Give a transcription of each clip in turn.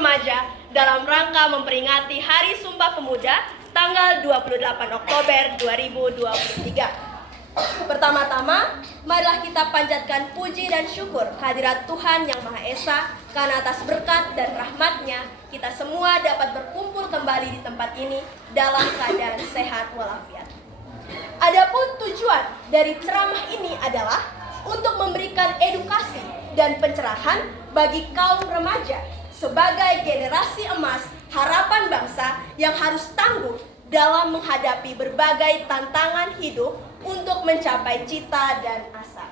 Remaja dalam rangka memperingati Hari Sumpah Pemuda tanggal 28 Oktober 2023. Pertama-tama, marilah kita panjatkan puji dan syukur kehadirat Tuhan Yang Maha Esa karena atas berkat dan rahmat-Nya kita semua dapat berkumpul kembali di tempat ini dalam keadaan sehat walafiat. Adapun tujuan dari ceramah ini adalah untuk memberikan edukasi dan pencerahan bagi kaum remaja sebagai generasi emas harapan bangsa yang harus tangguh dalam menghadapi berbagai tantangan hidup untuk mencapai cita dan asa.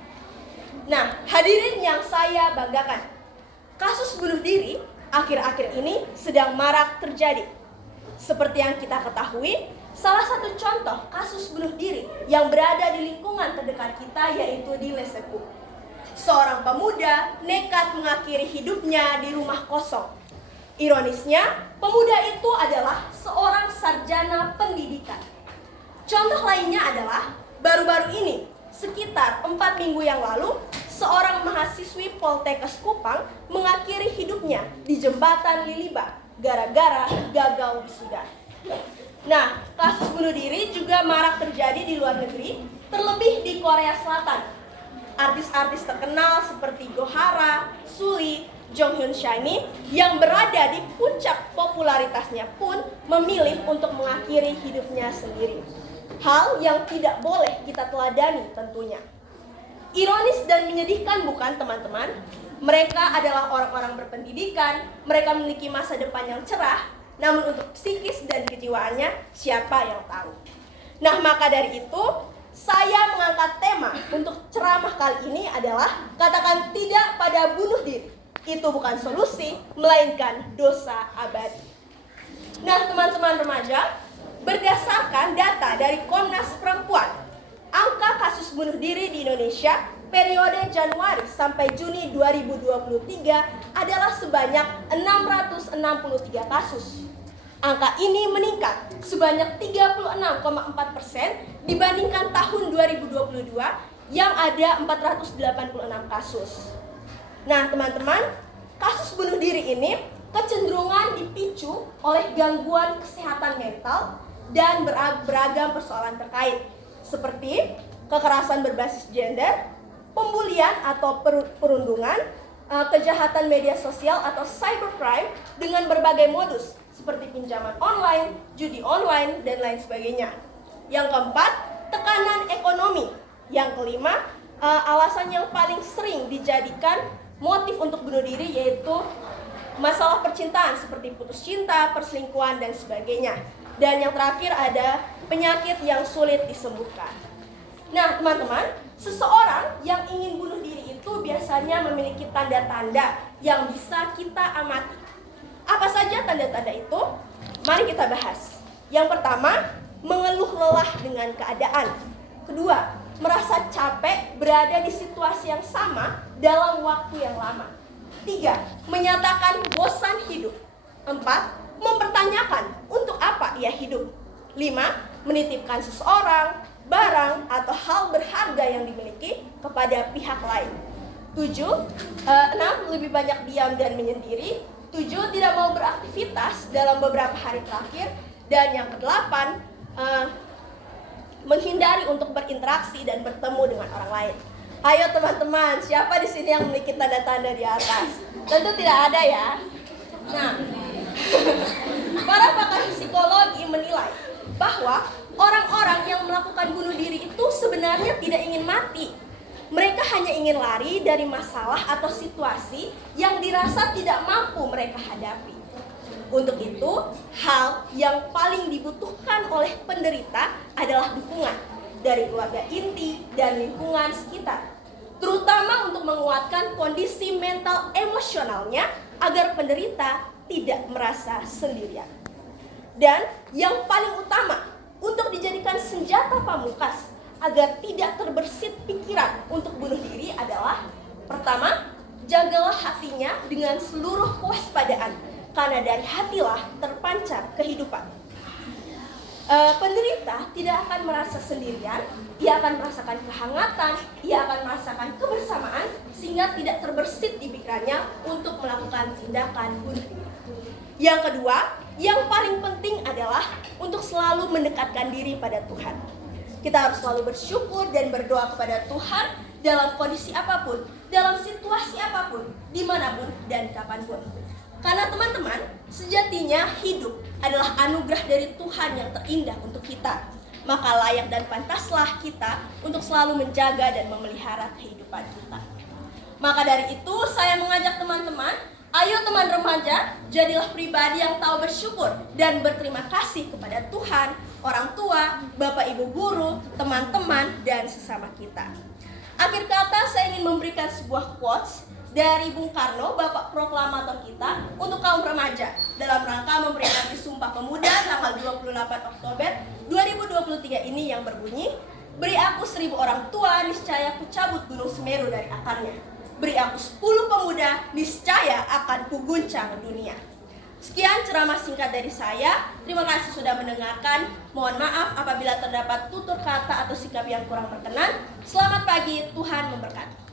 Nah, hadirin yang saya banggakan, kasus bunuh diri akhir-akhir ini sedang marak terjadi. Seperti yang kita ketahui, salah satu contoh kasus bunuh diri yang berada di lingkungan terdekat kita yaitu di Lesepu. Seorang pemuda nekat mengakhiri hidupnya di rumah kosong. Ironisnya, pemuda itu adalah seorang sarjana pendidikan. Contoh lainnya adalah baru-baru ini, sekitar 4 minggu yang lalu, seorang mahasiswi Poltekkes Kupang mengakhiri hidupnya di jembatan Liliba gara-gara gagal wisuda. Nah, kasus bunuh diri juga marak terjadi di luar negeri, terlebih di Korea Selatan. Artis-artis terkenal seperti Gohara, Suli, Jong Hyun Shiny yang berada di puncak popularitasnya pun memilih untuk mengakhiri hidupnya sendiri. Hal yang tidak boleh kita teladani tentunya. Ironis dan menyedihkan bukan teman-teman? Mereka adalah orang-orang berpendidikan, mereka memiliki masa depan yang cerah, namun untuk psikis dan kejiwaannya siapa yang tahu. Nah, maka dari itu saya mengangkat tema untuk ceramah kali ini adalah katakan tidak pada bunuh diri. Itu bukan solusi, melainkan dosa abadi. Nah, teman-teman remaja, berdasarkan data dari Komnas Perempuan, angka kasus bunuh diri di Indonesia periode Januari sampai Juni 2023 adalah sebanyak 663 kasus. Angka ini meningkat sebanyak 36,4% dibandingkan tahun 2022 yang ada 486 kasus. Nah, teman-teman, kasus bunuh diri ini kecenderungan dipicu oleh gangguan kesehatan mental dan beragam persoalan terkait, seperti kekerasan berbasis gender, pembulian atau perundungan, kejahatan media sosial atau cybercrime dengan berbagai modus, seperti pinjaman online, judi online, dan lain sebagainya. Yang keempat, tekanan ekonomi. Yang kelima, alasan yang paling sering dijadikan motif untuk bunuh diri yaitu masalah percintaan seperti putus cinta, perselingkuhan, dan sebagainya. Dan yang terakhir ada penyakit yang sulit disembuhkan. Nah, teman-teman, seseorang yang ingin bunuh diri itu biasanya memiliki tanda-tanda yang bisa kita amati. Apa saja tanda-tanda itu? Mari kita bahas. Yang pertama, mengeluh lelah dengan keadaan. Kedua, merasa capek berada di situasi yang sama dalam waktu yang lama. 3, menyatakan bosan hidup. 4, mempertanyakan untuk apa ia hidup. 5, menitipkan seseorang, barang, atau hal berharga yang dimiliki kepada pihak lain. 6, lebih banyak diam dan menyendiri. 7, tidak mau beraktivitas dalam beberapa hari terakhir. Dan yang ke-8, menghindari untuk berinteraksi dan bertemu dengan orang lain. Ayo teman-teman, siapa di sini yang memiliki tanda-tanda di atas? Tentu tidak ada ya. Nah, para pakar psikologi menilai bahwa orang-orang yang melakukan bunuh diri itu sebenarnya tidak ingin mati. Mereka hanya ingin lari dari masalah atau situasi yang dirasa tidak mampu mereka hadapi. Untuk itu, hal yang paling dibutuhkan oleh penderita adalah dukungan dari keluarga inti dan lingkungan sekitar, terutama untuk menguatkan kondisi mental emosionalnya agar penderita tidak merasa sendirian. Dan yang paling utama, untuk dijadikan senjata pamungkas agar tidak terbersit pikiran untuk bunuh diri adalah: pertama, jagalah hatinya dengan seluruh kewaspadaan, karena dari hatilah terpancar kehidupan. Penderita tidak akan merasa sendirian, ia akan merasakan kehangatan, ia akan merasakan kebersamaan, sehingga tidak terbersit di pikirannya untuk melakukan tindakan bunuh diri. Yang kedua, yang paling penting adalah untuk selalu mendekatkan diri pada Tuhan. Kita harus selalu bersyukur dan berdoa kepada Tuhan dalam kondisi apapun, dalam situasi apapun, dimanapun dan kapanpun. Karena teman-teman, sejatinya hidup adalah anugerah dari Tuhan yang terindah untuk kita. Maka layak dan pantaslah kita untuk selalu menjaga dan memelihara kehidupan kita. Maka dari itu saya mengajak teman-teman, ayo teman remaja, jadilah pribadi yang tahu bersyukur dan berterima kasih kepada Tuhan, orang tua, bapak ibu guru, teman-teman, dan sesama kita. Akhir kata saya ingin memberikan sebuah quotes dari Bung Karno, bapak proklamator kita, untuk kaum remaja dalam rangka memperingati Sumpah Pemuda tanggal 28 Oktober 2023 ini yang berbunyi, beri aku 1000 orang tua, niscaya ku cabut gunung Semeru dari akarnya. Beri aku 10 pemuda, niscaya akan kuguncang dunia. Sekian ceramah singkat dari saya. Terima kasih sudah mendengarkan. Mohon maaf apabila terdapat tutur kata atau sikap yang kurang berkenan. Selamat pagi, Tuhan memberkati.